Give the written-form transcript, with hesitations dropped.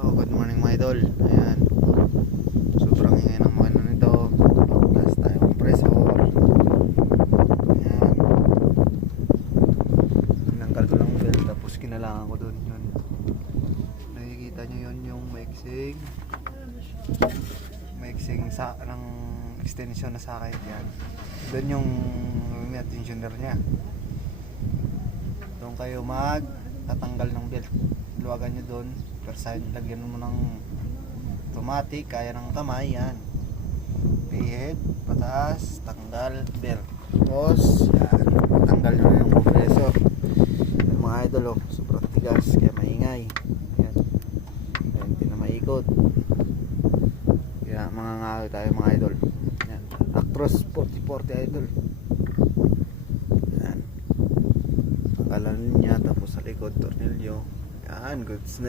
So, good morning mga idol. Ayan. Sobrang ingay ng makina nito. Tapos tayo compressor. Ayan. Tinanggal ko lang belt tapos kinalangan ko dun yun. Nakikita nyo yun yung maiksing sa ng extension na sakit yan. Doon yung tensioner nya. Doon kayo tatanggal ng belt. Luwagan nyo doon. Per side, lagyan mo ng automatic, kaya ng kamay, yan. Payhead, pataas, tanggal, belt. Tapos, yan. Tanggal nyo na yung compressor. Yung mga idol, oh, sobrang tigas, kaya maingay. Yan. Yan, hindi na maikot. Kaya mga ngalo tayo mga idol. Yan. Actros 4040 idol. Yan. Tanggalan niya, tapos sa likod, tornilyo. Yan, goods na yan.